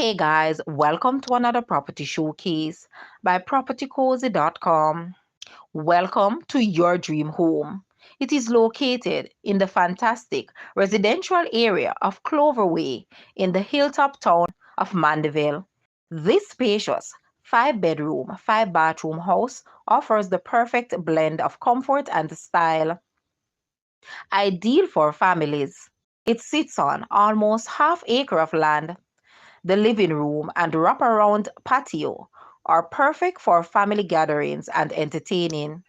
Hey guys, welcome to another property showcase by propertycozy.com. Welcome to your dream home. It is located in the fantastic residential area of Clover Way in the hilltop town of Mandeville. This spacious 5 bedroom, 5 bathroom house offers the perfect blend of comfort and style, ideal for families. It sits on almost half acre of land. The living room and wraparound patio are perfect for family gatherings and entertaining.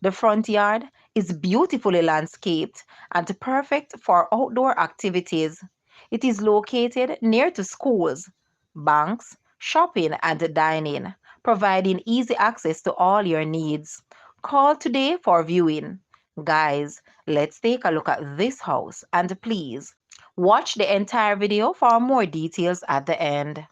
The front yard is beautifully landscaped and perfect for outdoor activities. It is located near to schools, banks, shopping, and dining, providing easy access to all your needs. Call today for viewing. Guys, let's take a look at this house and please watch the entire video for more details at the end.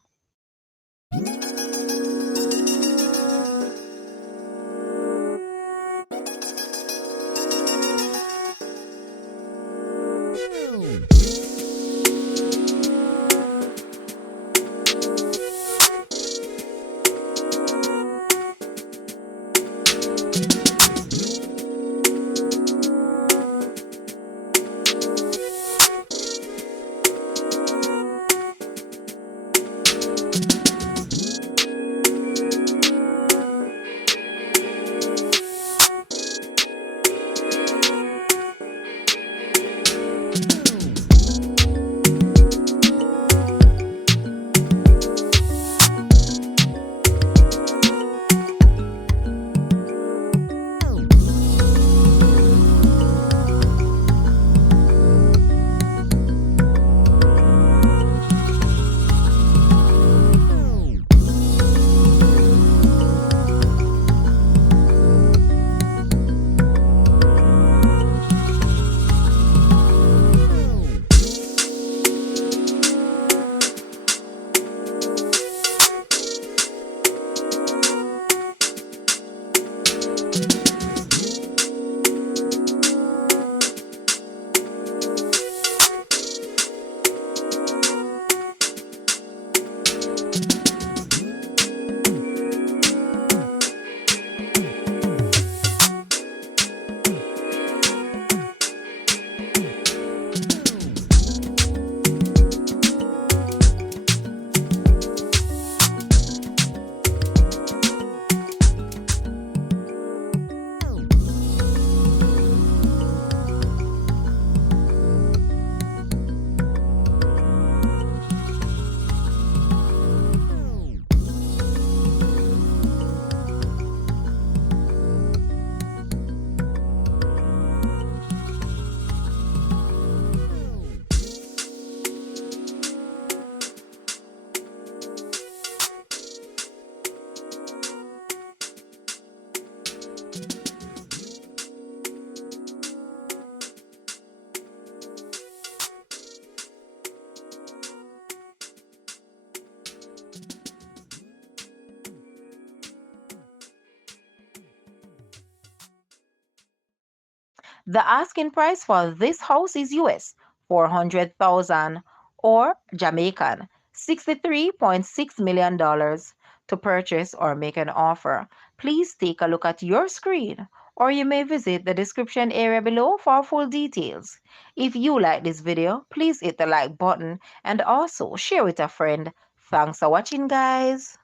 The asking price for this house is US 400,000 or Jamaican $63.6 million. To purchase or make an offer, please take a look at your screen or you may visit the description area below for full details. If you like this video, please hit the like button and also share with a friend. Thanks for watching, guys.